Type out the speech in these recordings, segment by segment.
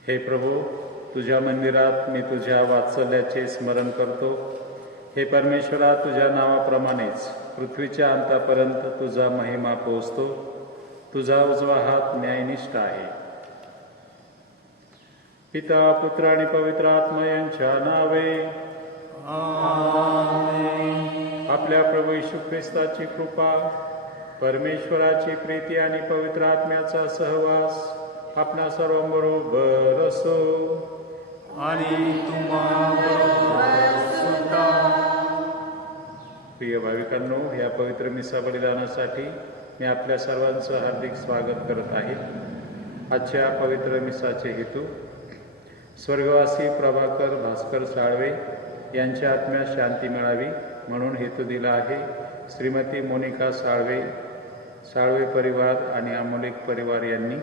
हे प्रभू, तुझ्या मंदिरात मी तुझ्या वात्सल्याचे स्मरण करतो. हे परमेश्वरा, तुझ्या नावाप्रमाणेच पृथ्वीच्या अंतापर्यंत तुझा महिमा पोहोचतो. तुझा उजवा हात न्यायनिष्ठ आहे. पिता, पुत्र आणि पवित्र आत्मा यांच्या नावे. आमेन. आपल्या प्रभू येशू ख्रिस्ताची कृपा, परमेश्वराची प्रीती आणि पवित्र आत्म्याचा सहवास आपणा सर्वांबरोबर असो. आणि तुम्हाबरोबर सुद्धा. प्रिय भाविकांनो, या पवित्र मिसा बलिदानासाठी मी आपल्या सर्वांचं हार्दिक स्वागत करत आहे. आजच्या पवित्र मिसाचे हेतू स्वर्गवासी प्रभाकर भास्कर साळवे यांच्या आत्म्यास शांती मिळावी म्हणून हेतू दिला आहे. श्रीमती मोनिका साळवे, साळवे परिवार आणि अमोलिक परिवार यांनी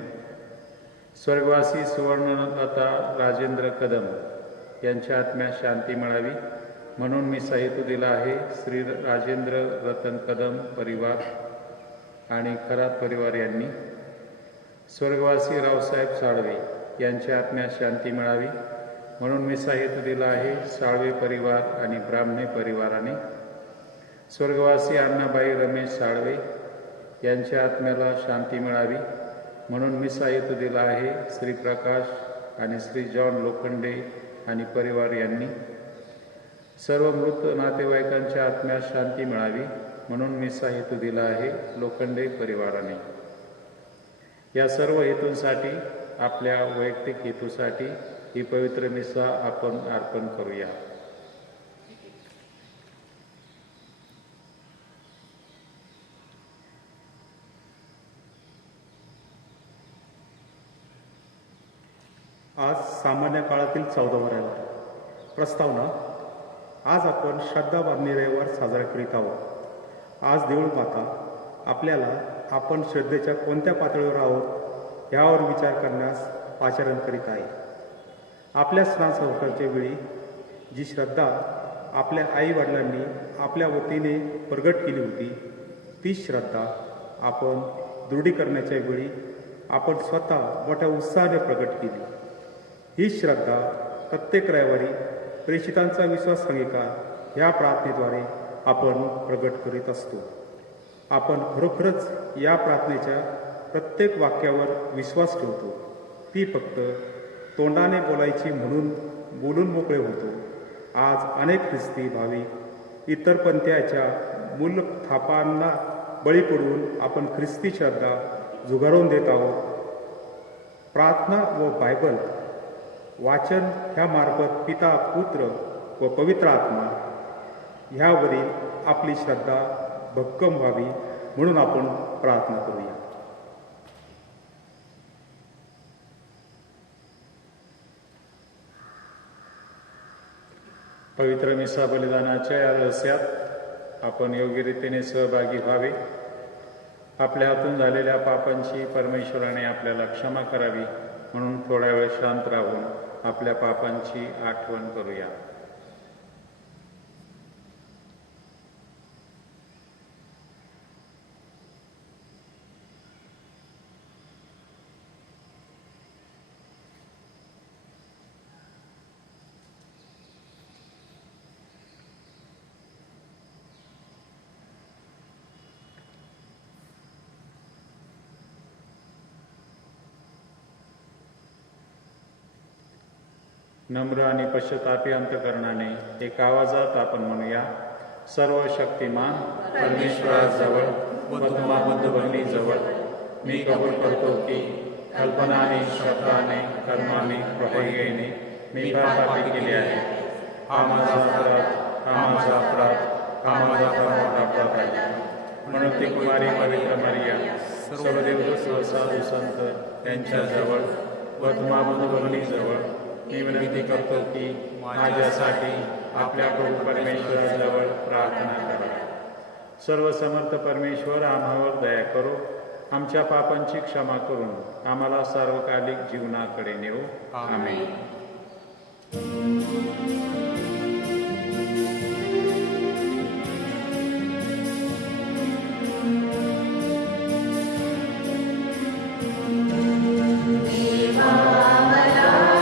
स्वर्गवासी सुवर्णलता राजेंद्र कदम यांच्या आत्म्यास शांती मिळावी म्हणून मिसा हेतू दिला आहे. श्री राजेंद्र रतन कदम परिवार आणि खरात परिवार यांनी स्वर्गवासी रावसाहेब साळवे यांच्या आत्म्यास शांती मिळावी म्हणून मिसा हेतू दिला आहे. साळवे परिवार आणि ब्राह्मणे परिवाराने स्वर्गवासी अण्णाबाई रमेश साळवे यांच्या आत्म्याला शांती मिळावी म्हणून मिसा हेतू दिला आहे. श्री प्रकाश आणि श्री जॉन लोखंडे आणि परिवार यांनी सर्व मृत नातेवाईकांच्या आत्म्यास शांती मिळावी म्हणून मिसा हेतू दिला आहे. लोखंडे परिवाराने या सर्व हेतूंसाठी, आपल्या वैयक्तिक हेतूसाठी ही पवित्र मिसा आपण अर्पण करूया. आज सामान्य काळातील 14वा रविवार. प्रस्तावना: आज आपण श्रद्धा बांधणी रविवार साजरा करीत आहोत. आज देऊळ माता आपल्याला आपण श्रद्धेच्या कोणत्या पातळीवर आहोत यावर विचार करण्यास आचरण करीत आहे. आपल्या स्नान संस्काराच्या वेळी जी श्रद्धा आपल्या आईवडिलांनी आपल्या वतीने प्रगट केली होती, तीच श्रद्धा आपण दृढीकरणाच्या वेळी आपण स्वतः मोठ्या उत्साहाने प्रगट केली. ही श्रद्धा प्रत्येक रविवारी प्रेषितांचा विश्वास अंगीकार या प्रार्थनेद्वारे आपण प्रगट करीत असतो. आपण खरोखरच या प्रार्थनेच्या प्रत्येक वाक्यावर विश्वास ठेवतो. ती फक्त तोंडाने बोलायची म्हणून बोलून मोकळे होतो. आज अनेक ख्रिस्ती भाविक इतर पंथाच्या मूल थापांना बळी पडून आपण ख्रिस्ती श्रद्धा झुगारून देत आहोत. प्रार्थना व बायबल वाचन ह्या मार्फत पिता, पुत्र व पवित्र आत्मा ह्यावरील आपली श्रद्धा भक्कम व्हावी म्हणून आपण प्रार्थना करूया. पवित्र मिसा बलिदानाच्या या रहस्यात आपण योग्य रीतीने सहभागी व्हावे. आपल्या हातून झालेल्या पापांची परमेश्वराने आपल्याला क्षमा करावी म्हणून थोडा वेळ शांत राहून आपल्या पापांची आठवण करूया. नम्र आणि पश्चातापी अंतकरणाने एक आवाजात आपण म्हणूया: सर्व शक्तिमान परमेश्वराजवळ व तुम्हा बंधू जवळ मी कबूल करतो की कल्पनाने, शब्दाने, कर्माने, प्रक्रियेने मी पापी केले आहे. हा माझा अपराध, हा माझा अपराध, हा माझा मोठा अपराध आहे. म्हणून ती कुमारी पवित्र मरिया, सर्व देवदूत, साधू संत त्यांच्याजवळ व तुम्हा बंधू जवळ मी विनंती करतो की माझ्यासाठी आपल्या प्रभू परमेश्वराजवळ प्रार्थना करा. सर्व समर्थ परमेश्वर, आम्हावर दया करो. आमच्या पापांची क्षमा करून आम्हाला सार्वकालिक जीवनाकडे नेऊ. आमेन. देवा मला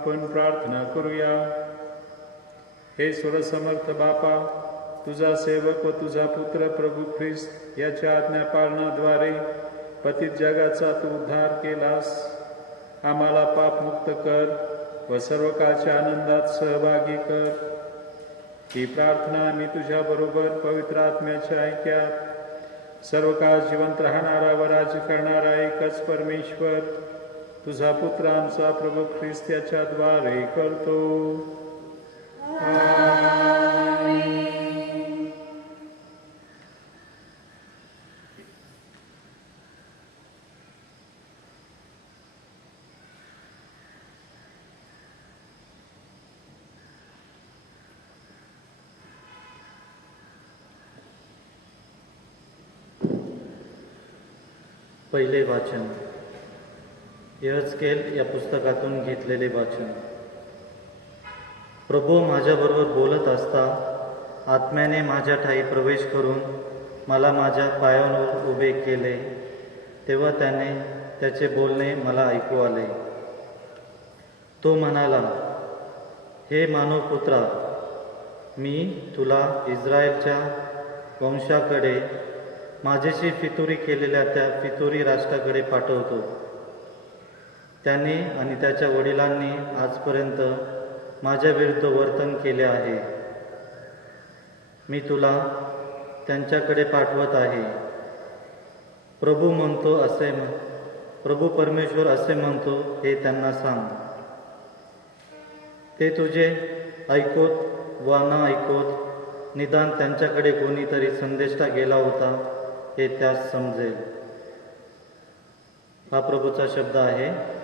आपण प्रार्थना करूया. हे स्वरसमर्थ बापा, तुझा सेवक व तुझा पुत्र प्रभू ख्रिस्त याच्या आज्ञा पालनाद्वारे पतित जगाचा तू उद्धार केलास. आम्हाला पापमुक्त कर व सर्व काळच्या आनंदात सहभागी कर. ही प्रार्थना आम्ही तुझ्या बरोबर पवित्र आत्म्याच्या ऐक्यात सर्व काळ जिवंत राहणारा व राज्य करणारा एकच परमेश्वर तुझा पुत्र आमचा प्रभू ख्रिस्त याच्याद्वारे करतो. पहिले वाचन. यहजकेल या पुस्तकातून घेतलेले वाचन. प्रभू माझ्याबरोबर बोलत असता आत्म्याने माझ्या ठाई प्रवेश करून मला माझ्या पायांवर उभे केले. तेव्हा त्याने त्याचे बोलणे मला ऐकू आले. तो म्हणाला, हे मानवपुत्रा, मी तुला इस्रायलच्या वंशाकडे, माझ्याशी फितुरी केलेल्या त्या फितुरी राष्ट्राकडे पाठवतो. त्याने आणि त्याच्या वडिलांनी आजपर्यंत माझ्या विरुद्ध वर्तन केले आहे. मी तुला त्यांच्याकडे पाठवत आहे. प्रभू परमेश्वर असे म्हणतो, हे त्यांना सांग. ते तुझे ऐकोत वा न ऐकोत, निदान त्यांच्याकडे कोणीतरी संदेष्टा गेला होता हे त्यास समजेल. हा प्रभूचा शब्द आहे.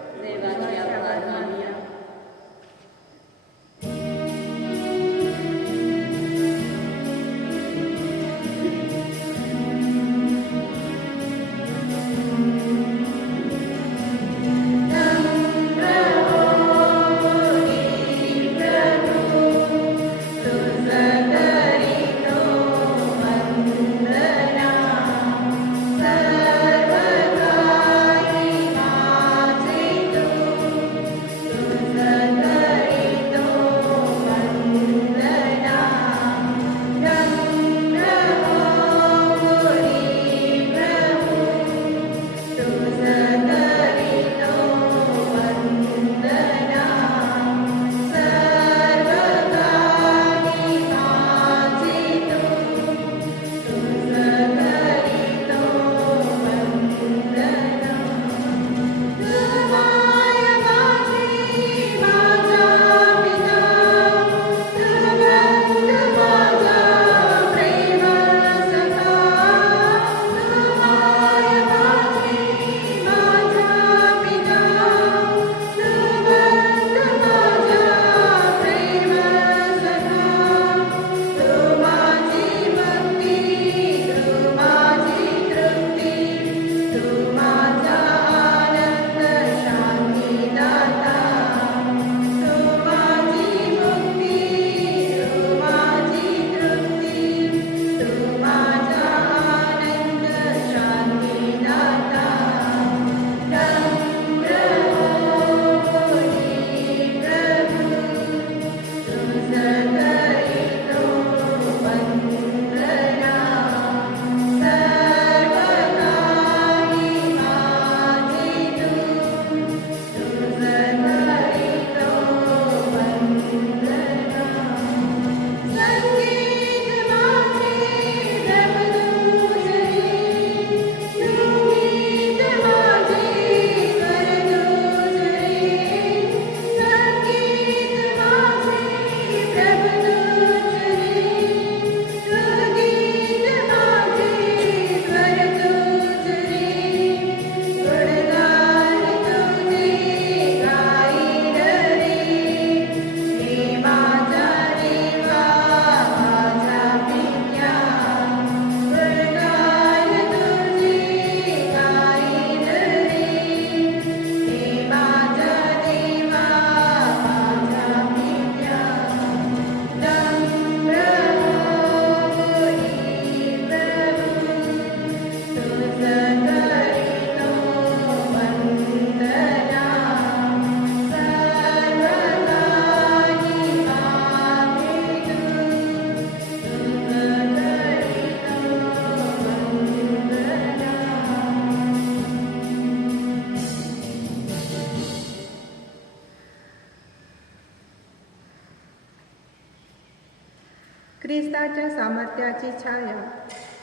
ख्रिस्ताच्या सामर्थ्याची छाया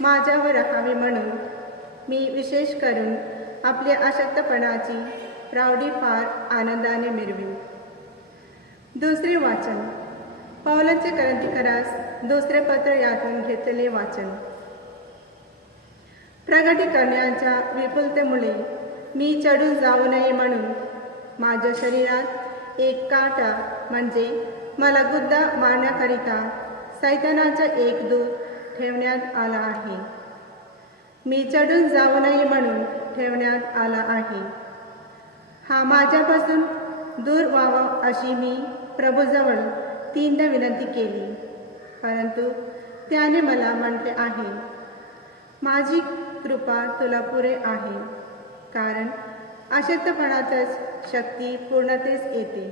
माझ्यावर राहावी म्हणून मी विशेष करून आपल्या अशक्तपणाची प्रौढी फार आनंदाने मिरवी. दुसरे वाचन. पौलाचे करंथीकरास दुसरे पत्र यातून घेतलेले वाचन. प्रगटीकरणाच्या विपुलतेमुळे मी चढून जाऊ नये म्हणून माझ्या शरीरात एक काटा म्हणजे मला गुद्दा मारण्याकरिता सैतानाचा एक दूत ठेवण्यात आला आहे. मी चढून जाऊ नये म्हणून ठेवण्यात आला आहे. हा माझ्यापासून दूर व्हावा अशी मी प्रभूजवळ 3दा विनंती केली, परंतु त्याने मला म्हटले आहे, माझी कृपा तुला पुरे आहे, कारण अशक्तपणातच शक्ती पूर्णतेस येते.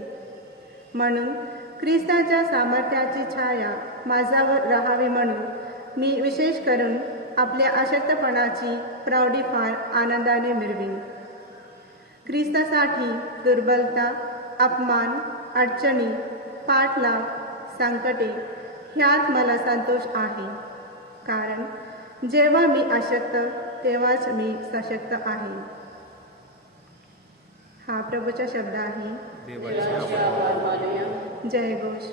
म्हणून ख्रिस्ताच्या सामर्थ्याची छाया माझ्यावर राहावी म्हणून मी विशेष करून आपल्या अशक्तपणाची प्रौढी फार आनंदाने मिरवी. ख्रिस्तासाठी दुर्बलता, अपमान, अडचणी, पाठलाग, संकटे ह्यात मला संतोष आहे, कारण जेव्हा मी अशक्त तेव्हाच मी सशक्त आहे. हा प्रभूचा शब्द आहे. देवाचे आभार. जय घोष.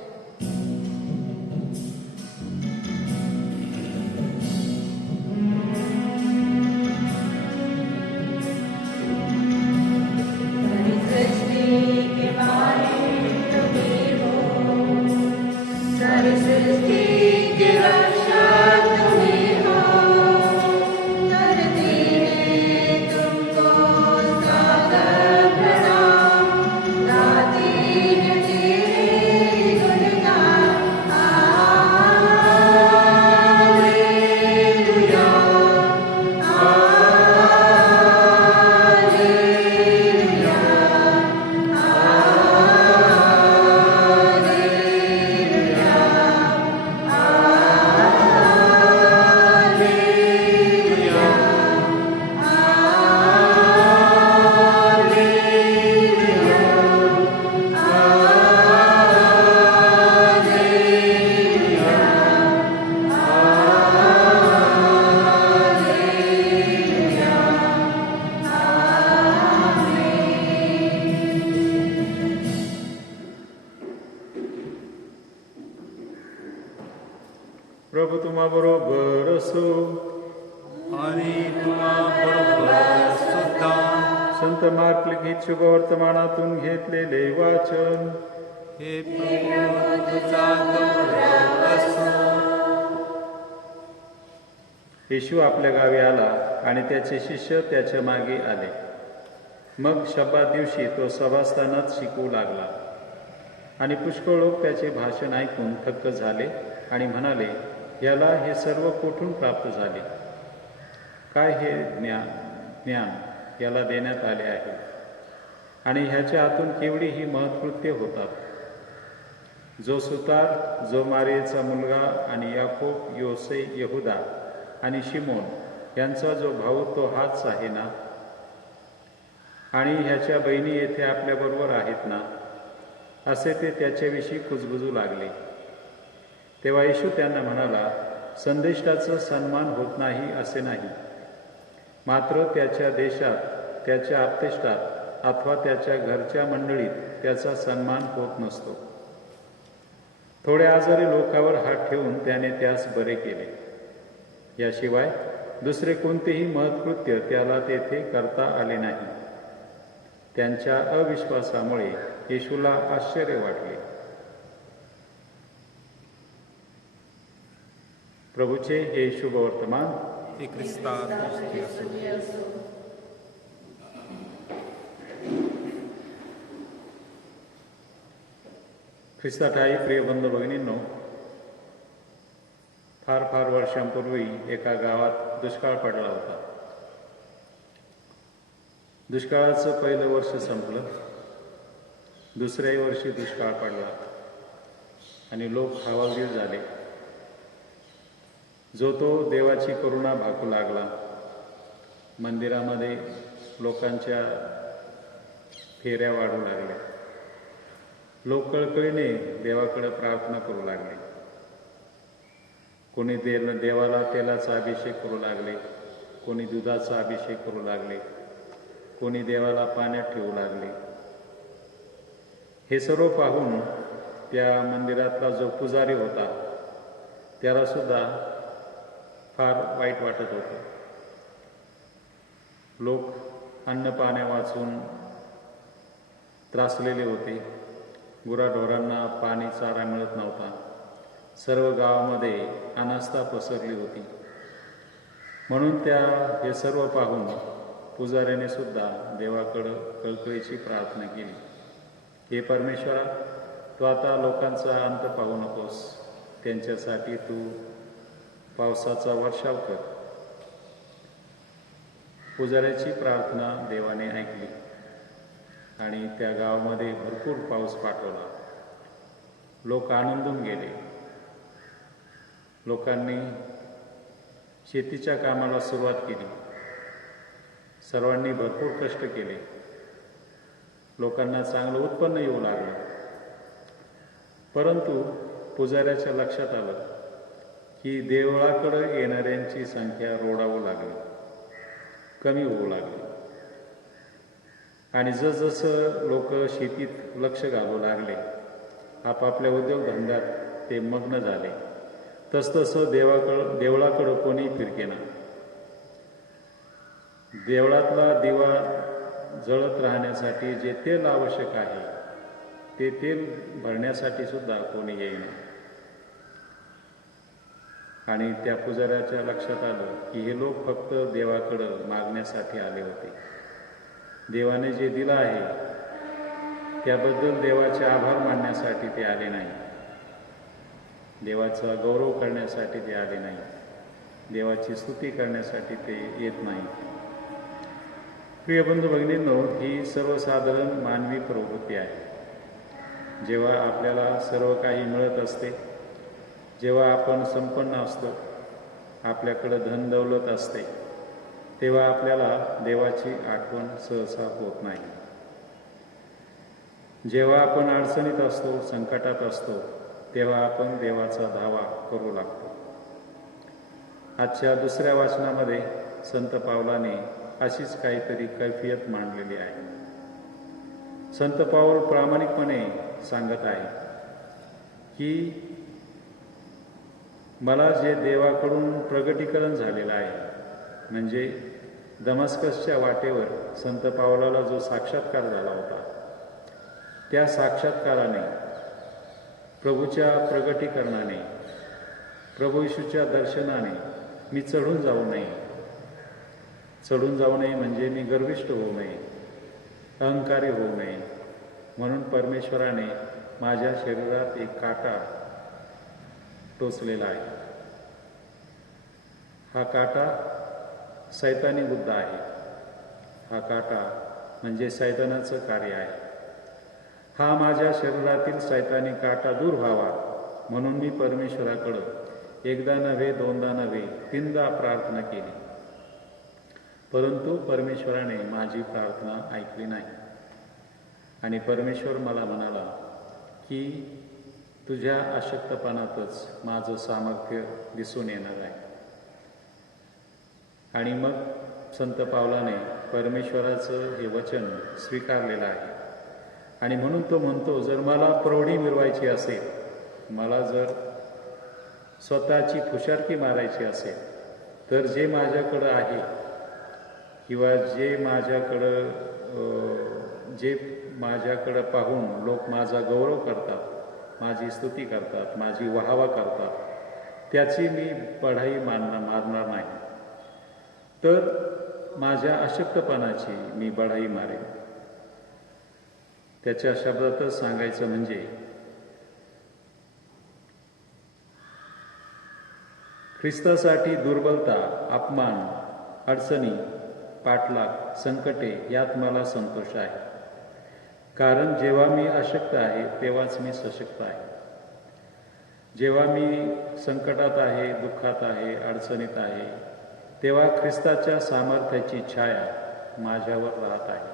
प्रभू तुम्हाबरोबर असो. आणि तुम्हाबरोबर सुद्धा. संत मार्क लिखित शुभवर्तमानातून घेतलेले वाचन. हे प्रभू तुझा गौरव असो. येशू आपल्या गावी आला आणि त्याचे शिष्य त्याच्या मागे आले. मग शब्दात दिवशी तो सभास्थानात शिकवू लागला आणि पुष्कळ लोक त्याचे भाषण ऐकून थक्क झाले आणि म्हणाले, याला हे सर्व कोठून प्राप्त झाले? काय हे ज्ञान याला देण्यात आले आहे? आणि ह्याच्या हातून केवढी ही महत्कृत्य होतात. जो सुतार, जो मारियेचा मुलगा आणि याकोब, योसे, यहुदा आणि शिमोन यांचा जो भाऊ तो हाच आहे ना? आणि ह्याच्या बहिणी येथे आपल्याबरोबर आहेत ना? असे ते त्याच्याविषयी कुजबुजू लागले. तेव्हा येशू त्यांना म्हणाला, संदेष्टाचा सन्मान होत नाही असे नाही, मात्र त्याच्या देशात, त्याच्या आपतेष्टात अथवा त्याच्या घरच्या मंडळीत त्याचा सन्मान होत नसतो. थोड्या आजारी लोकावर हात ठेवून त्याने त्यास बरे केले. याशिवाय दुसरे कोणतेही महत्कृत्य त्याला तेथे करता आले नाही. त्यांच्या अविश्वासामुळे येशूला आश्चर्य वाटले. प्रभूचे हे शुभवर्तमान. हे ख्रिस्ता तुझे असो. ख्रिस्ताठाई प्रिय बंधू भगिनींनो, फार फार वर्षांपूर्वी एका गावात दुष्काळ पडला होता. दुष्काळाचं पहिलं वर्ष संपलं. दुसऱ्याही वर्षी दुष्काळ पडला आणि लोक हवालदिल झाले. जो तो देवाची करुणा भाकू लागला. मंदिरामध्ये लोकांच्या फेऱ्या वाढू लागल्या. लोक कळकळीने देवाकडे प्रार्थना करू लागले. कोणी देवाला तेलाचा अभिषेक करू लागले, कोणी दुधाचा अभिषेक करू लागले, कोणी देवाला पाण्यात ठेवू लागले. हे सर्व पाहून त्या मंदिरातला जो पुजारी होता त्याला सुद्धा फार वाईट वाटत होतं. लोक अन्न पाण्या वाचून त्रासलेले होते. गुराढोरांना पाणी चारा मिळत नव्हता. सर्व गावामध्ये अनास्था पसरली होती. म्हणून हे सर्व पाहून पुजाऱ्याने सुद्धा देवाकडं कळकळीची प्रार्थना केली. हे परमेश्वरा, तू आता लोकांचा अंत पाहू नकोस, त्यांच्यासाठी तू पावसाचा वर्षाव कर. पुजाऱ्याची प्रार्थना देवाने ऐकली आणि त्या गावामध्ये भरपूर पाऊस पाठवला. लोक आनंदून गेले. लोकांनी शेतीच्या कामाला सुरुवात केली. सर्वांनी भरपूर कष्ट केले. लोकांना चांगलं उत्पन्न येऊ लागलं. परंतु पुजाऱ्याच्या लक्षात आलं की देवळाकडे येणाऱ्यांची संख्या रोडावू लागली, कमी होऊ लागली. आणि जसजसं लोक शेतीत लक्ष घालू लागले, आपापल्या उद्योगधंद्यात ते मग्न झाले, तसतसं देवळाकडं कोणी फिरकेना. देवळातला दिवा जळत राहण्यासाठी जे तेल आवश्यक आहे ते तेल भरण्यासाठी सुद्धा कोणी येईना. आणि त्या पुजाऱ्याच्या लक्षात आलं की हे लोक फक्त देवाकडं मागण्यासाठी आले होते. देवाने जे दिलं आहे त्याबद्दल देवाचे आभार मानण्यासाठी ते आले नाही. देवाचा गौरव करण्यासाठी ते आले नाही. देवाची स्तुती करण्यासाठी ते येत नाही. प्रिय बंधू भगिनींनो, ही सर्वसाधारण मानवी प्रवृत्ती आहे. जेव्हा आपल्याला सर्व काही मिळत असते, जेव्हा आपण संपन्न असतो, आपल्याकडं धन दौलत असते, तेव्हा आपल्याला देवाची आठवण सहसा होत नाही. जेव्हा आपण अडचणीत असतो, संकटात असतो, तेव्हा आपण देवाचा धावा करू लागतो. आजच्या दुसऱ्या वाचनामध्ये संत पावलाने अशीच काहीतरी कैफियत मांडलेली आहे. संत पाऊल प्रामाणिकपणे सांगत आहे की मला जे देवाकडून प्रगटीकरण झालेलं आहे, म्हणजे दमस्कसच्या वाटेवर संत पावलाला जो साक्षात्कार झाला होता, त्या साक्षात्काराने, प्रभूच्या प्रगटीकरणाने, प्रभू येशूच्या दर्शनाने मी चढून जाऊ नये. चढून जाऊ नये म्हणजे मी गर्विष्ठ होऊ नये, अहंकारी होऊ नये. म्हणून परमेश्वराने माझ्या शरीरात एक काटा टोचलेला आहे. हा काटा सैतानी बुद्ध आहे. हा काटा म्हणजे सैतानाचं कार्य आहे. हा माझ्या शरीरातील सैतानी काटा दूर व्हावा म्हणून मी परमेश्वराकडं एकदा नव्हे, दोनदा नव्हे, 3दा प्रार्थना केली. परंतु परमेश्वराने माझी प्रार्थना ऐकली नाही. आणि परमेश्वर मला म्हणाला की तुझ्या अशक्तपणातच माझं सामर्थ्य दिसून येणार आहे. आणि मग संत पावलाने परमेश्वराचं हे वचन स्वीकारलेलं आहे. आणि म्हणून तो म्हणतो, जर मला प्रौढी मिरवायची असेल, मला जर स्वतःची फुशारकी मारायची असेल, तर जे माझ्याकडं आहे किंवा जे माझ्याकडं पाहून लोक माझा गौरव करतात, माझी स्तुती करतात, माझी वाहवा करतात, त्याची मी बढाई मारणार नाही, तर माझ्या अशक्तपणाची मी बढाई मारेन. त्याच्या शब्दातच सांगायचं म्हणजे ख्रिस्तासाठी दुर्बलता, अपमान, अडचणी, पाठलाग, संकटे यात मला संतोष आहे. कारण जेव्हा मी अशक्त आहे तेव्हाच मी सशक्त आहे. जेव्हा मी संकटात आहे, दुःखात आहे, अडचणीत आहे, तेव्हा ख्रिस्ताच्या सामर्थ्याची छाया माझ्यावर राहत आहे.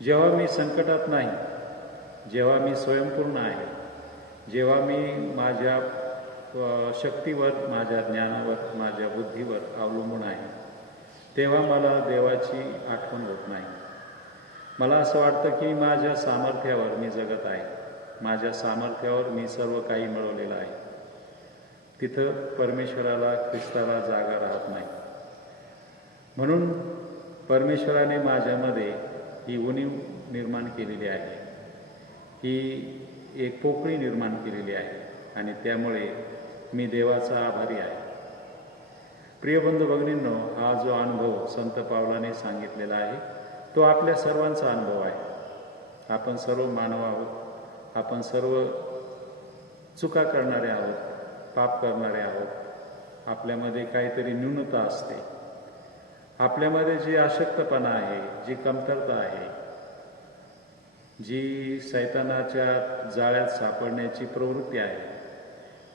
जेव्हा मी संकटात नाही, जेव्हा मी स्वयंपूर्ण आहे, जेव्हा मी माझ्या शक्तीवर, माझ्या ज्ञानावर, माझ्या बुद्धीवर अवलंबून आहे, तेव्हा मला देवाची आठवण होत नाही. मला असं वाटतं की माझ्या सामर्थ्यावर मी जगत आहे, माझ्या सामर्थ्यावर मी सर्व काही मिळवलेलं आहे. तिथं परमेश्वराला, ख्रिस्ताला जागा राहत नाही. म्हणून परमेश्वराने माझ्यामध्ये ही उणीव निर्माण केलेली आहे, ही एक पोकळी निर्माण केलेली आहे आणि त्यामुळे मी देवाचा आभारी आहे. प्रिय बंधू भगिनींनो, हा जो अनुभव संत पावलाने सांगितलेला आहे तो आपल्या सर्वांचा अनुभव आहे. आपण सर्व मानव आहोत, आपण सर्व चुका करणारे आहोत, पाप करणारे आहोत. आपल्यामध्ये काहीतरी न्यूनता असते, आपल्यामध्ये जी अशक्तपणा आहे, जी कमतरता आहे, जी सैतानाच्या जाळ्यात सापडण्याची प्रवृत्ती आहे,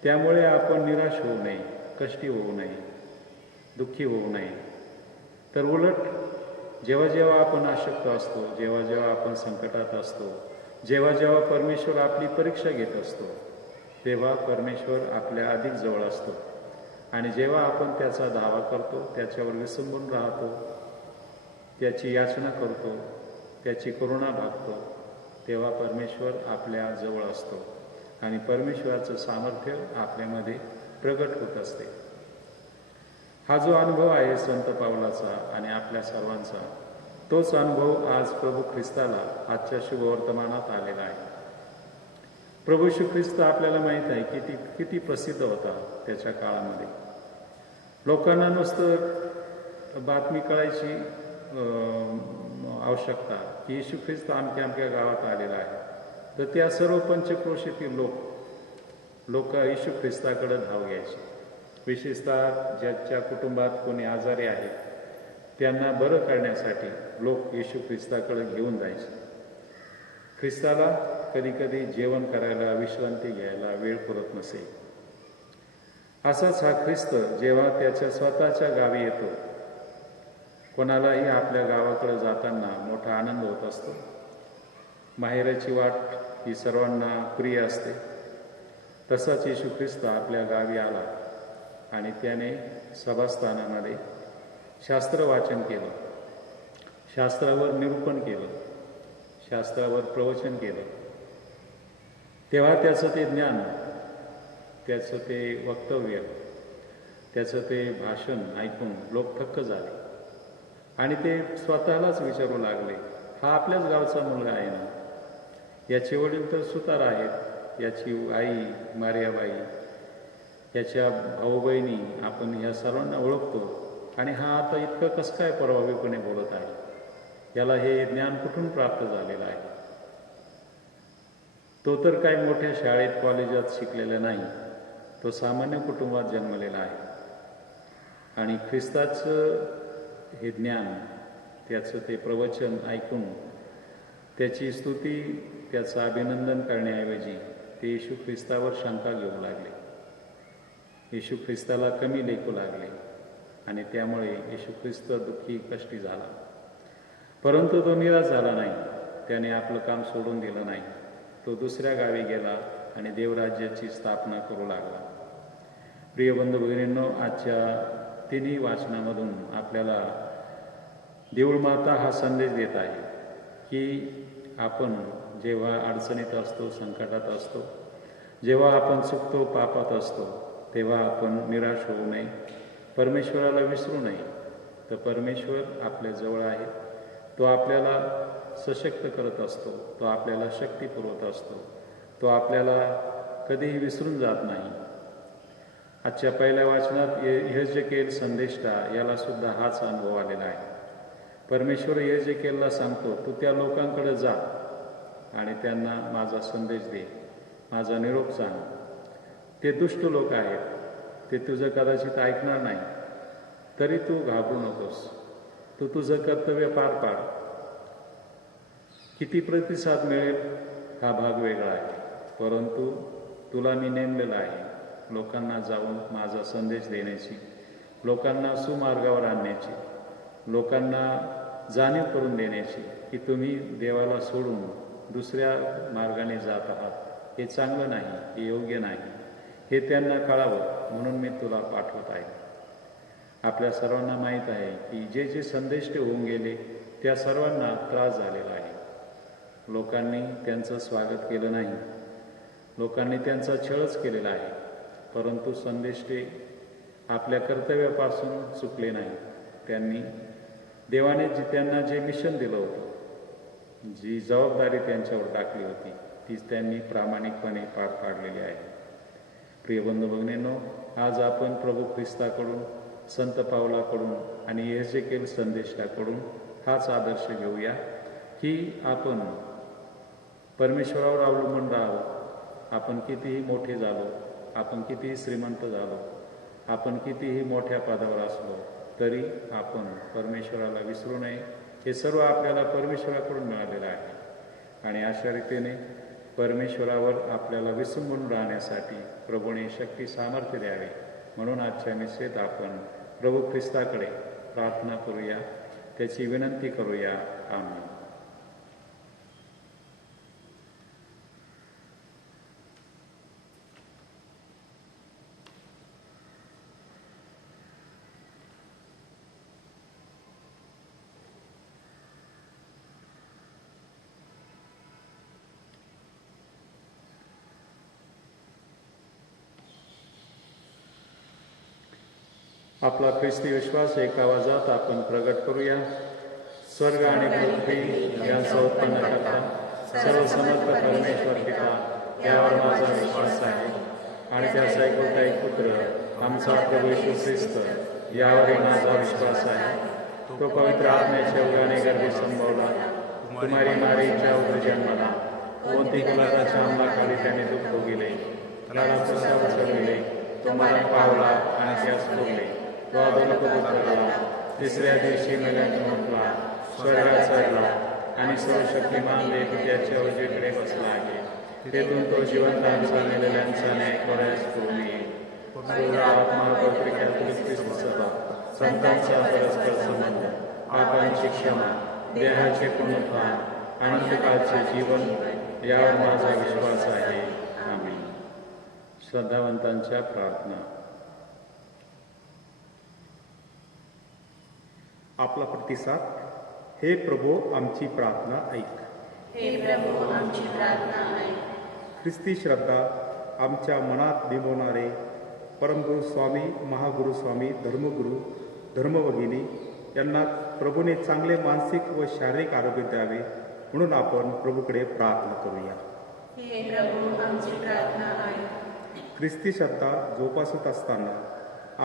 त्यामुळे आपण निराश होऊ नये, कष्टी होऊ नये, दुःखी होऊ नये. तर उलट जेव्हा जेव्हा आपण अशक्त असतो, जेव्हा जेव्हा आपण संकटात असतो, जेव्हा जेव्हा परमेश्वर आपली परीक्षा घेत असतो, तेव्हा परमेश्वर आपल्या अधिक जवळ असतो. आणि जेव्हा आपण त्याचा दावा करतो, त्याच्यावर विसंबून राहतो, त्याची याचना करतो, त्याची करुणा भागतो, तेव्हा परमेश्वर आपल्या जवळ असतो आणि परमेश्वराचं सामर्थ्य आपल्यामध्ये प्रगट होत असते. हा जो अनुभव आहे संत पावलाचा आणि आपल्या सर्वांचा, तोच अनुभव आज प्रभू ख्रिस्ताला आजच्या शुभवर्तमानात आलेला आहे. प्रभू श्री ख्रिस्त आपल्याला माहीत आहे किती प्रसिद्ध होता त्याच्या काळामध्ये. लोकांना नुसतं बातमी कळायची आवश्यकता की येशू ख्रिस्त अमक्या अमक्या गावात आलेला आहे, तर त्या सर्व पंचक्रोशीतील लोक येशू ख्रिस्ताकडे धाव घ्यायचे. विशेषतः ज्याच्या कुटुंबात कोणी आजारी आहे त्यांना बरं करण्यासाठी लोक येशू ख्रिस्ताकडे घेऊन जायचे. ख्रिस्ताला कधी कधी जेवण करायला, विश्रांती घ्यायला वेळ पुरत नसे. असाच हा ख्रिस्त जेव्हा त्याच्या स्वतःच्या गावी येतो, कोणालाही आपल्या गावाकडे जाताना मोठा आनंद होत असतो. माहेराची वाट ही सर्वांना प्रिय असते. तसाच येशू ख्रिस्त आपल्या गावी आला आणि त्याने सभास्थानामध्ये शास्त्र वाचन केलं, शास्त्रावर निरूपण केलं, शास्त्रावर प्रवचन केलं. तेव्हा त्याचं ते ज्ञान, त्याचं ते वक्तव्य, त्याचं ते भाषण ऐकून लोक थक्क झाले आणि ते स्वतःलाच विचारू लागले, हा आपल्याच गावचा मुलगा आहे ना? याचे वडील तर सुतार आहेत, याची आई मारियाबाई, याच्या भाऊ बहिणी, आपण ह्या सर्वांना ओळखतो आणि हा आता इतकं कसं काय प्रभावीपणे बोलत आहे? याला हे ज्ञान कुठून प्राप्त झालेलं आहे? तो तर काही मोठ्या शाळेत कॉलेजात शिकलेला नाही, तो सामान्य कुटुंबात जन्मलेला आहे आणि ख्रिस्ताचं हे ज्ञान, त्याचं ते प्रवचन ऐकून त्याची स्तुती, त्याचं अभिनंदन करण्याऐवजी ते येशू ख्रिस्तावर शंका घेऊ लागले, येशू ख्रिस्ताला कमी लेखू लागले आणि त्यामुळे येशू ख्रिस्त दुःखी कष्टी झाला. परंतु तो निराश झाला नाही, त्याने आपलं काम सोडून दिलं नाही. तो दुसऱ्या गावी गेला आणि देवराज्याची स्थापना करू लागला. प्रिय बंधू भगिनींनो, आजच्या तिन्ही वाचनामधून आपल्याला देऊळ माता हा संदेश देत आहे की आपण जेव्हा अडचणीत असतो, संकटात असतो, जेव्हा आपण चुकतो, पापात असतो, तेव्हा आपण निराश होऊ नये, परमेश्वराला विसरू नये. तर परमेश्वर आपल्या जवळ आहे, तो आपल्याला सशक्त करत असतो, तो आपल्याला शक्ती पुरवत असतो, तो आपल्याला कधीही विसरून जात नाही. आजच्या पहिल्या वाचनात यहेजकेल संदेष्टा याला सुद्धा हाच अनुभव आलेला आहे. परमेश्वर यहेजकेलला सांगतो, तू त्या लोकांकडे जा आणि त्यांना माझा संदेश दे, माझा निरोप सांग. ते दुष्ट लोक आहेत, ते तुझं कदाचित ऐकणार नाही, तरी तू घाबरू नकोस, तू तुझं कर्तव्य पार पाड. किती प्रतिसाद मिळेल हा भाग वेगळा आहे, परंतु तुला मी नेमलेलं आहे लोकांना जाऊन माझा संदेश देण्याची, लोकांना सुमार्गावर आणण्याची, लोकांना जाणीव करून देण्याची की तुम्ही देवाला सोडून दुसऱ्या मार्गाने जात आहात, हे चांगलं नाही, हे योग्य नाही, हे त्यांना कळावं म्हणून मी तुला पाठवत आहे. आपल्या सर्वांना माहीत आहे की जे जे संदेष्टे होऊन गेले त्या सर्वांना त्रास झालेला आहे. लोकांनी त्यांचं स्वागत केलं नाही, लोकांनी त्यांचा छळच केलेला आहे. परंतु संदेष्टे आपल्या कर्तव्यापासून चुकले नाही. त्यांनी देवाने त्यांना जे मिशन दिलं होतं, जी जबाबदारी त्यांच्यावर टाकली होती, तीच त्यांनी प्रामाणिकपणे पार पाडलेली आहे. प्रिय बंधू भगिनींनो, आज आपण प्रभू ख्रिस्ताकडून, संत पावलाकडून आणि एहेजेकेल संदेशाकडून हाच आदर्श घेऊया की आपण परमेश्वरावर अवलंबून राहावं. आपण कितीही मोठे झालो, आपण कितीही श्रीमंत झालो, आपण कितीही मोठ्या पदावर असलो तरी आपण परमेश्वराला विसरू नये. हे सर्व आपल्याला परमेश्वराकडून मिळालेलं आहे आणि अशा रीतीने परमेश्वरावर आपल्याला विसंबून राहण्यासाठी प्रभूने शक्ती सामर्थ्य द्यावे. म्हणून आजच्या मिसेत आपण प्रभू ख्रिस्ताकडे प्रार्थना करूया, त्याची विनंती करूया. आमेन. आपला ख्रिस्ती विश्वास एक आवाजात आपण प्रगट करूया. स्वर्ग आणि पृथ्वी यांचा उत्पन्न करता सर्व समर्थ परमेश्वर पिता यावर माझा विश्वास आहे आणि त्याचा एकुलता एक पुत्र आमचा प्रभू येशू ख्रिस्त यावरही माझा विश्वास आहे. तो पवित्र आत्म्याच्या उगाने गर्भी संभवला, कुमारी मारीच्या उदरजन्माला, कोणती कुलाराच्या अंमलाखाली त्याने दुःख भोगिले, त्याला कुसावर चढविले, तो मरण पावला आणि त्यास पुरले. तो अधोलोकात उतरला, तिसऱ्या दिवशी मेल्यातून उठला, स्वर्गात चढला आणि सर्वशक्तिमान देव त्याच्या उजवीकडे बसला आहे. तेथून तो जिवंतांचा मेलेल्यांचा न्याय करायस पूर्ण येईल. पूर्ण आत्मा पत्रिकेत सभा, संतांचा परस्पर संबंध, पापांची क्षमा, देहाचे पुनरुत्थान, अनंतकाळचे जीवन यावर माझा विश्वास आहे. आमेन. श्रद्धावंतांच्या प्रार्थना. आपला प्रतिसाद. हे प्रभू आमची प्रार्थना ऐक. हे प्रभू आमची प्रार्थना ऐक. ख्रिस्ती श्रद्धा आमच्या मनात बिंबवणारे परमगुरू स्वामी, महागुरू स्वामी, धर्मगुरू, धर्मभगिनी यांना प्रभूने चांगले मानसिक व शारीरिक आरोग्य द्यावे म्हणून आपण प्रभूकडे प्रार्थना करूया. हे प्रभू आमची प्रार्थना ऐक. ख्रिस्ती श्रद्धा जोपासत असताना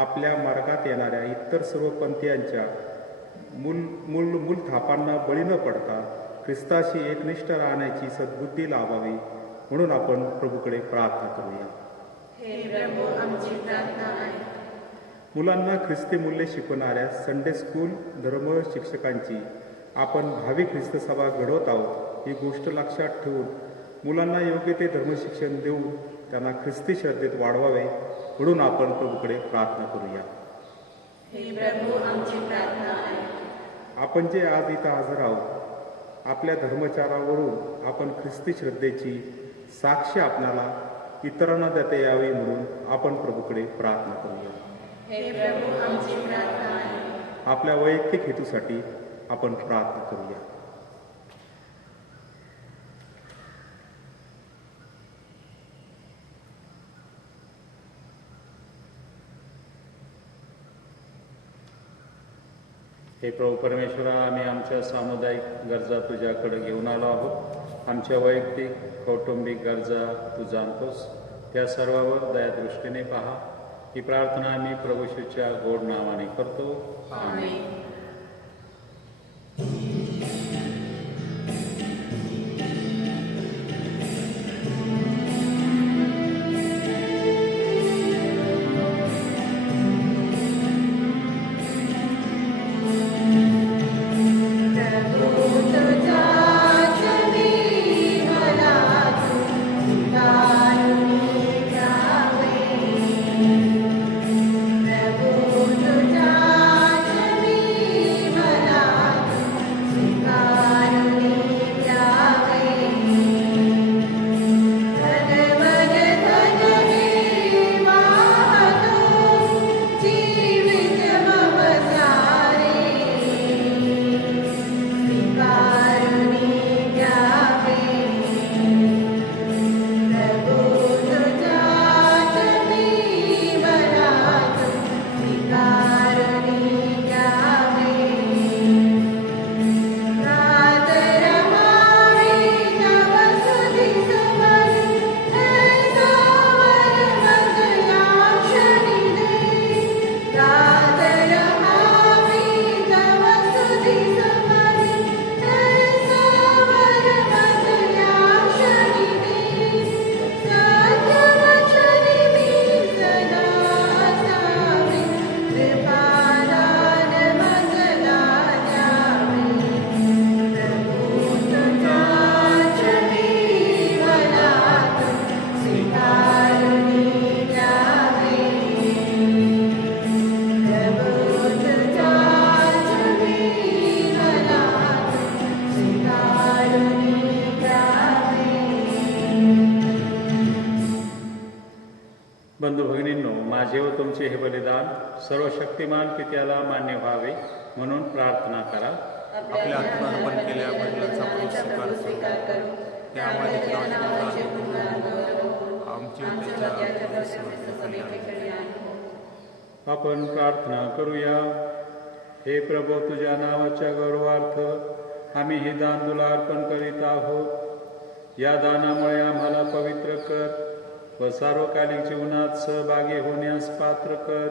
आपल्या मार्गात येणाऱ्या इतर सर्व पंथीयांच्या मूल थापांना बळी न पडता ख्रिस्ताशी एकनिष्ठ राहण्याची सद्बुद्धी लाभावी म्हणून आपण प्रभूकडे प्रार्थना करूया. हे प्रभू आमची प्रार्थना ऐक. मुलांना ख्रिस्ती मूल्ये शिकवणाऱ्या संडे स्कूल धर्म शिक्षकांची आपण भावी ख्रिस्त सभा घडवत आहोत ही गोष्ट लक्षात ठेवून मुलांना योग्य ते धर्मशिक्षण देऊन त्यांना ख्रिस्ती श्रद्धेत वाढवावे म्हणून आपण प्रभूकडे प्रार्थना करूया. हे प्रभू आमची प्रार्थना ऐक. आपण जे आज इथं हजर आहोत, आपल्या धर्मचारावरून आपण ख्रिस्ती श्रद्धेची साक्ष आपणाला इतरांना देता यावी म्हणून आपण प्रभूकडे प्रार्थना करूया. हे प्रभू आमची प्रार्थना ऐक. आपल्या वैयक्तिक हेतूसाठी आपण प्रार्थना करूया. हे प्रभू परमेश्वरा, आम्ही आमच्या सामुदायिक गरजा तुझ्याकडे घेऊन आलो आहोत. आमच्या वैयक्तिक कौटुंबिक गरजा तू जाणतोस. त्या सर्वावर दयादृष्टीने पहा. ही प्रार्थना आम्ही प्रभू येशूच्या गोड नावाने करतो. आमेन. प्रभु तुझा बंधू भगिनींनो, माझे व तुमचे हे बलिदान सर्व शक्तिमान पित्याला मान्य व्हावे म्हणून प्रार्थना करा. आपल्या आत्मार्पण केलेल्या बलिदानाचा आपण स्वीकार करू. त्यामुळे आमची आपण प्रार्थना करूया. हे प्रभू, तुझ्या नावाच्या गौरवार्थ आम्ही हे दान तुला अर्पण करीत आहोत. या दानामुळे आम्हाला पवित्र कर व सार्वकालिक जीवनात सहभागी होण्यास पात्र कर.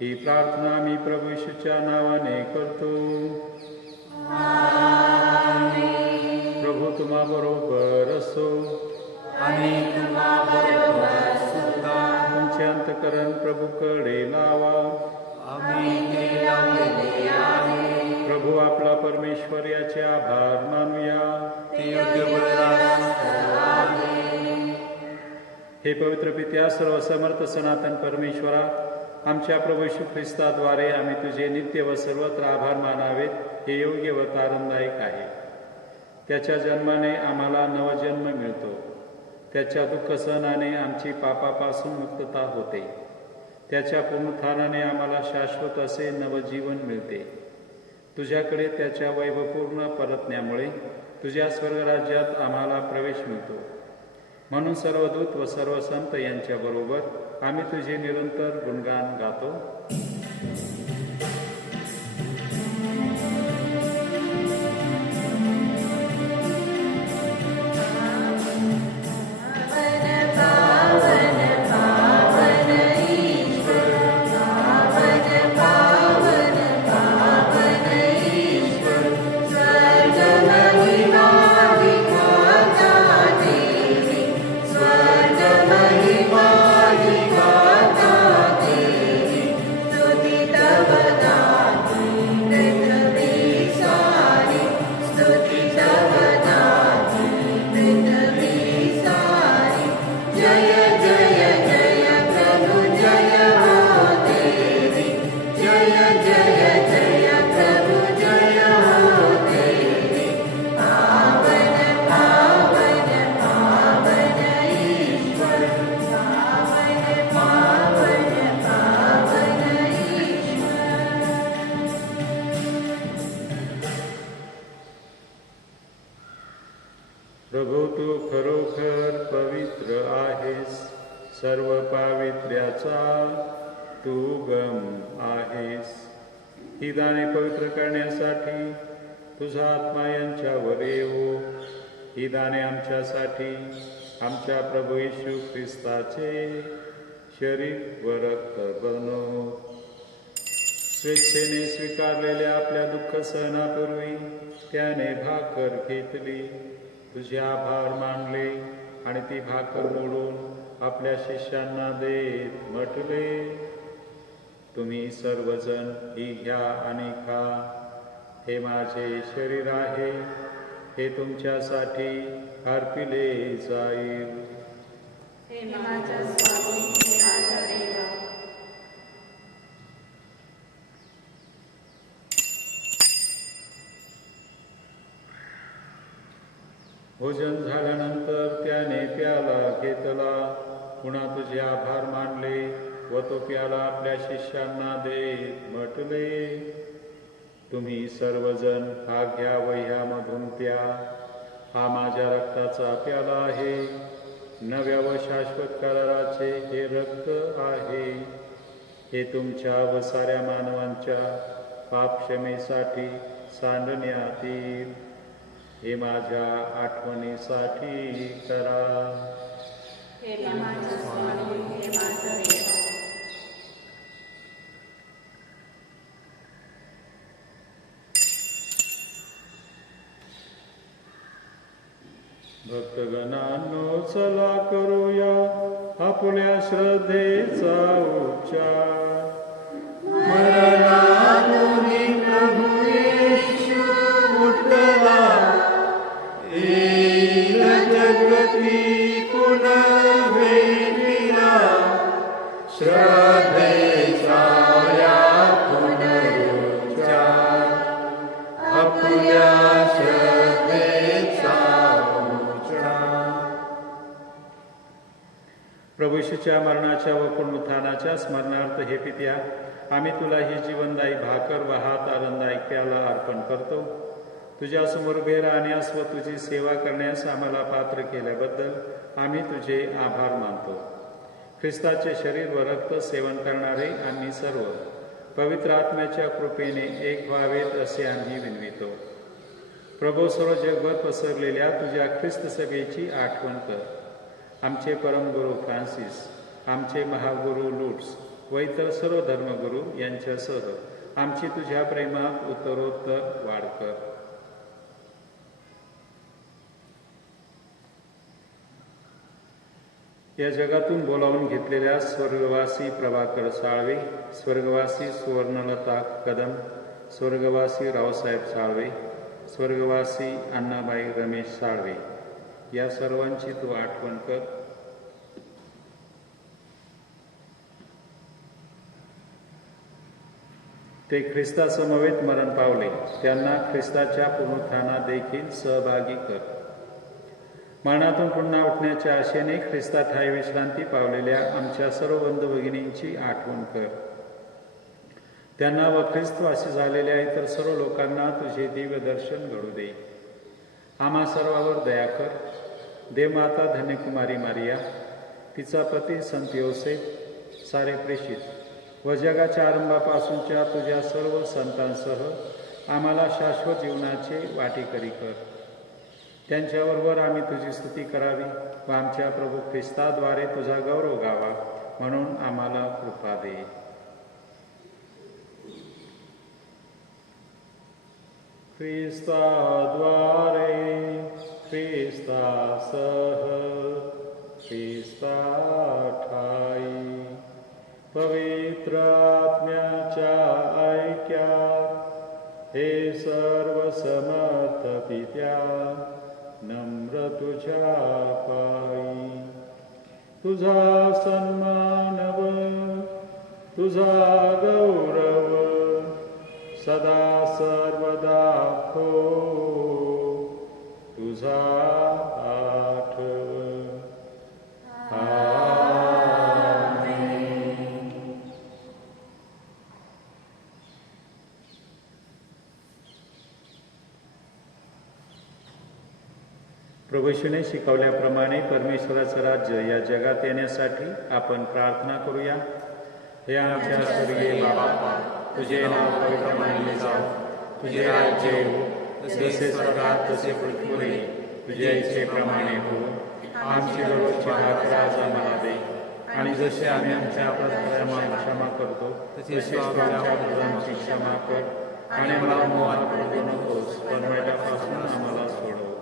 ही प्रार्थना आम्ही प्रभू येशूच्या नावाने करतो. प्रभू तुम्हा बरोबर असो आणि तुम्हाबरोबर सुद्धा तुमचे अंतःकरण प्रभूकडे लावा. आम्ही ते लावलेले आहे. प्रभू आपला परमेश्वर याचे आभार मानूया. ते योग्य बलिदान आहे. हे पवित्र पित्या, सर्व समर्थ सनातन परमेश्वरा, आमच्या प्रभू येशू ख्रिस्ताद्वारे आम्ही तुझे नित्य व सर्वत्र आभार मानावेत हे योग्य व तारणदायक आहे. त्याच्या जन्माने आम्हाला नवजन्म मिळतो. त्याच्या दुःखसहनाने आमची पापापासून मुक्तता होते. त्याच्या पुनरुत्थानाने आम्हाला शाश्वत असे नवजीवन मिळते. तुझ्याकडे त्याच्या वैभवपूर्ण परतण्यामुळे तुझ्या स्वर्गराज्यात आम्हाला प्रवेश मिळतो. म्हणून सर्व दूत व सर्व संत यांच्याबरोबर आम्ही तुझे निरंतर गुणगान गातो. प्रभू, तू खरोखर पवित्र आहेस. सर्व पावित्र्याचा तू उगम आहेस. ही दाने पवित्र करण्यासाठी तुझा आत्मा यांच्यावर येवो. ही दाने आमच्यासाठी आमच्या प्रभू येशू ख्रिस्ताचे शरीर व रक्त बनो. स्वेच्छेने स्वीकारलेल्या आपल्या दुःख सहनापूर्वी त्याने भाकर घेतली, तुझे आभार मानले आणि ती भाकर मोडून आपल्या शिष्यांना देत म्हटले, तुम्ही सर्वजण ही घ्या आणि खा. हे माझे शरीर आहे. हे तुमच्यासाठी अर्पिले जाईल. हे माझ्या स्वामी, हे माझ्या देवा. भोजन झाल्यानंतर त्याने प्याला घेतला, पुन्हा तुझे आभार मानले व तो प्याला आपल्या शिष्यांना देत म्हटले, तुम्ही सर्वजण हा घ्या व ह्यामधून प्या. हा माझ्या रक्ताचा प्याला आहे. नव्या व शाश्वत कराराचे हे रक्त आहे. हे तुमच्या व साऱ्या मानवांच्या पापक्षमेसाठी सांडण्यात येईल. हे माझ्या आठवणीसाठी करा. हे माझ्या स्वामी, हे माझ्या देवा. भक्तगणांनो, चला करूया आपल्या श्रद्धेचा उच्चार. मरणातूनी प्रभू येशू उठला, येईल जगती पुनर्भेटीला. श्रद्धेचा या पुनरुच्चार, आपल्या श्रद्धेचा उच्चार. प्रभू येशूच्या मरणाच्या व पुनरुत्थानाच्या स्मरणार्थ हे पित्या, आम्ही तुला ही जीवनदायी भाकर व हात आनंद ऐक्याला अर्पण करतो. तुझ्या समोर उभे राहण्यास व तुझी सेवा करण्यास आम्हाला पात्र केल्याबद्दल आम्ही तुझे आभार मानतो. ख्रिस्ताचे शरीर व रक्त सेवन करणारे आम्ही सर्व पवित्र आत्म्याच्या कृपेने एक व्हावेत असे आम्ही विनवितो. प्रभू, सर्व जगभर पसरलेल्या तुझ्या ख्रिस्त सभेची आठवण कर. आमचे परमगुरू फ्रान्सिस, आमचे महागुरू लुट्स व इतर सर्व धर्मगुरू यांच्यासह आमची तुझ्या प्रेमात उत्तरोत्तर वाढ कर. या जगातून बोलावून घेतलेल्या स्वर्गवासी प्रभाकर साळवे, स्वर्गवासी सुवर्णलता कदम, स्वर्गवासी रावसाहेब साळवे, स्वर्गवासी अण्णाबाई रमेश साळवे या सर्वांची तू आठवण कर. ते ख्रिस्तासमवेत मरण पावले, त्यांना ख्रिस्ताच्या पुनरुत्थानात देखील सहभागी कर. मरणातून पुन्हा उठण्याच्या आशेने ख्रिस्तात ठाई विश्रांती पावलेल्या आमच्या सर्व बंधू भगिनींची आठवण कर. त्यांना व ख्रिस्तवासी झालेल्या इतर सर्व लोकांना तुझे दिव्य दर्शन घडू दे. आम्हा सर्वांवर दया कर. देवमाता धन्यकुमारी मारिया, तिचा पती संत योसेफ, सारे प्रेषित व जगाच्या आरंभापासूनच्या तुझ्या सर्व संतांसह आम्हाला शाश्वत जीवनाचे वाटेकरी कर. त्यांच्याबरोबर आम्ही तुझी स्तुती करावी व आमच्या प्रभू ख्रिस्ताद्वारे तुझा गौरव गावा म्हणून आम्हाला कृपा दे. ख्रिस्ताद्वारे, ख्रिस्तासह, ख्रिस्ता ठाई पवित्र आत्म्याच्या ऐक्यात हे सर्व समर्थ पित्या, नम्र तुझ्या पायी तुझा सन्मान व तुझा गौरव सदा सर्वदा हो, तुझा आठव. प्रभू येशूने शिकवल्याप्रमाणे परमेश्वराचं राज्य या जगात येण्यासाठी आपण प्रार्थना करूया. हे आमच्या स्वर्गीय बाबा, तुझे नाव पवित्र मानले जावो, तुझे राज्य येवो, जसे स्वर्गात तसे पृथ्वीवर येईल. तुझ्या इच्छेप्रमाणे हो. आमची दररोजची भाकर आज आम्हाला दे, आणि जसे आम्ही आमच्या अपराध्यांना क्षमा करतो तसेच तू आमच्या अपराधांची क्षमा कर, आणि आम्हाला मोहात पडू नकोस, पण वाईटापासून आम्हाला सोडव.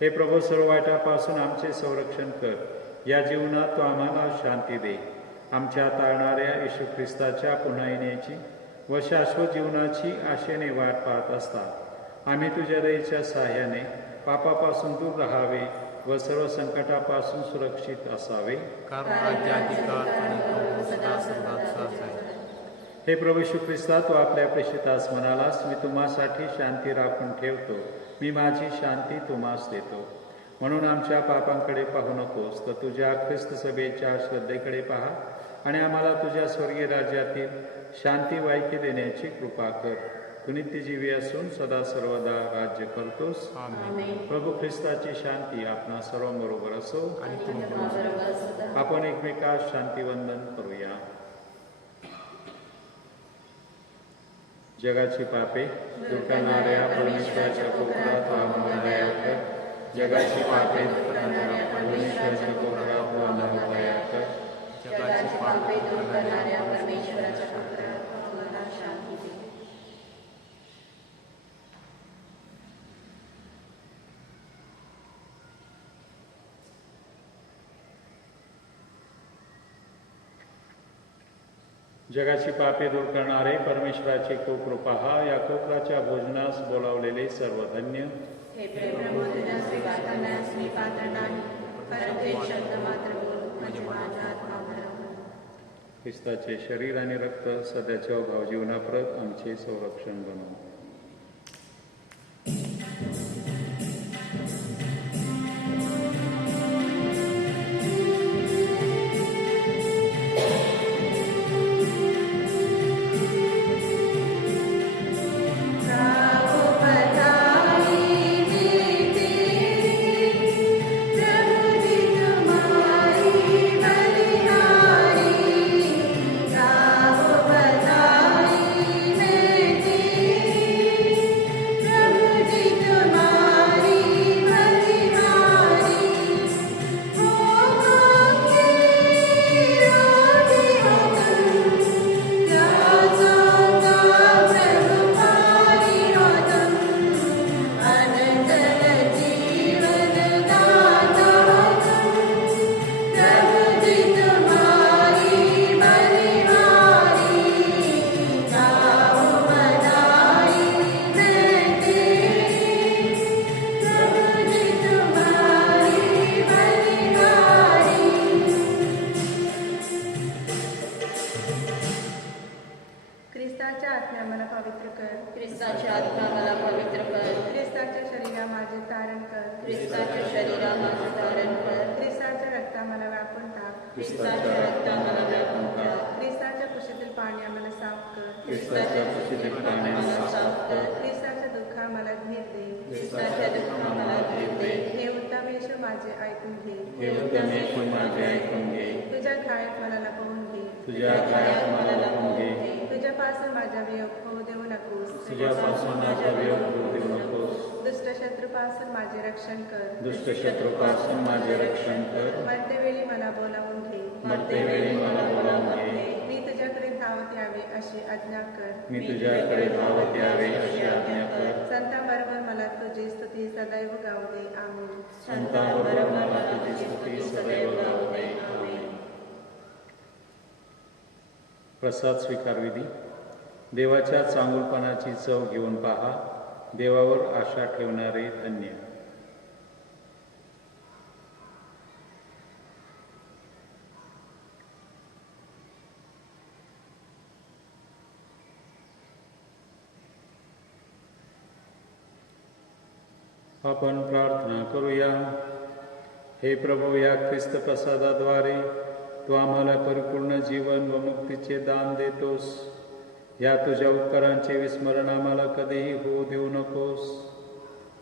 हे प्रभू, सर्व वाईटापासून आमचे संरक्षण कर. या जीवनात तू आम्हाला शांती दे. आमच्या तारणाऱ्या येशू ख्रिस्ताच्या पुन्हा येण्याची व शाश्वत जीवनाची आशेने वाट पाहत असता आम्ही तुझ्या दयेच्या सहाय्याने पापापासून दूर राहावे व सर्व संकटापासून सुरक्षित असावे. हे प्रभू येशू ख्रिस्ता, तू आपल्या प्रेषितास म्हणालास, मी तुम्हासाठी शांती राखून ठेवतो, मी माझी शांती तुम्हास देतो. म्हणून आमच्या पापांकडे पाहू नकोस, तर तुझ्या ख्रिस्त सभेच्या श्रद्धेकडे पहा आणि आम्हाला तुझ्या स्वर्गीय राज्यातील शांती वायकी देण्याची कृपा कर. तू नित्यजीवी असून सदा सर्वदा राज्य करतोस. प्रभू ख्रिस्ताची शांती आपणा सर्वांबरोबर असो. आपण एकमेकास शांतीवंदन करूया. जगाची पापे दूर करणाऱ्या परमेश्वराच्या कोपरात आम्हाला दया कर. जगाची पापे दूर करणाऱ्या परमेश्वराच्या कोपरात आम्हाला दया कर. जगाची पापे दूर करणाऱ्या परमेश्वराच्या कोपरात आम्हाला शांती दे. जगाची पापे दूर करणारे परमेश्वराचे कोपर पहा. या कोपराच्या भोजनास बोलावलेले सर्व धन्य. हे प्रभू, तुझ्या स्वीकार करण्यास मी पात्र नाही, परंतु एक शब्द मात्र बोल, म्हणजे माझा आत्मा बरा होईल. ख्रिस्ताचे शरीर आणि रक्त सध्याच्या भाव जीवनाप्रत आमचे संरक्षण बनव. शरीराला धारण कर. ख्रिस्ताच्या रक्ता मला व्यापून टाक. ख्रिस्ताच्या रक्ताला व्यापून टाक. ख्रिस्ताच्या कुशीतील पाणी आम्हाला साफ कर. ख्रिस्ताच्या कुशीतील पाण्याला साफ कर. ख्रिस्ताच्या दुःखा मला धीर दे. ख्रिस्ताच्या दुःखाला धीर दे. हे उत्तम येशू माझे ऐकून घे. हे उत्तम येशू माझे ऐकून घे. तुझ्या घायात मला लपवून घे. तुझ्या घरात मला लपवून घे. तुझ्यापासून माझा वियोग होऊ देऊ नकोस. तुझ्यापासून माझा वियोग होऊ देऊ नकोस. दुष्ट शत्रूपासून माझे रक्षण कर. दुष्ट शत्रूपासून माझे रक्षण कर. मरतेवेळी मला बोलावून घे. मरतेवेळी मला बोलावून घे. मी तुझ्याकडे धावत यावे अशी आज्ञा कर. मी तुझ्याकडे धावत यावे अशी आज्ञा कर. संतांबरोबर मला तुझी स्तुती सदैव गाऊ दे. आमीन. संतांबरोबर मला तुझी स्तुती सदैव गाऊ दे. आमीन. प्रसाद स्वीकार विधी. देवाच्या चांगुलपणाची चव घेऊन पहा. देवावर आशा ठेवणारे धन्य. आपण प्रार्थना करूया. हे प्रभू, या ख्रिस्त प्रसादाद्वारे तू आम्हाला परिपूर्ण जीवन व मुक्तीचे दान देतोस. या तुझ्या उपकारांचे विस्मरण आम्हाला कधीही होऊ देऊ नकोस.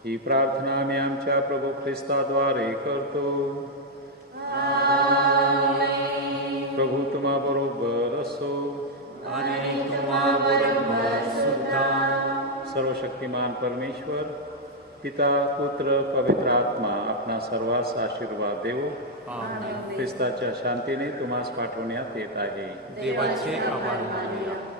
ही प्रार्थना आम्ही आमच्या प्रभू ख्रिस्ताद्वारे करतो. प्रभू तुम्हा बरोबर असो. आणि तुम्हाबरोबर सुद्धा. सर्वशक्तिमान परमेश्वर पिता, पुत्र, पवित्र आत्मा आपणा सर्वांस आशीर्वाद देवो. आमेन. ख्रिस्ताच्या शांतीने तुम्हास पाठवण्यात येत आहे. देवाचे आभार मानूया.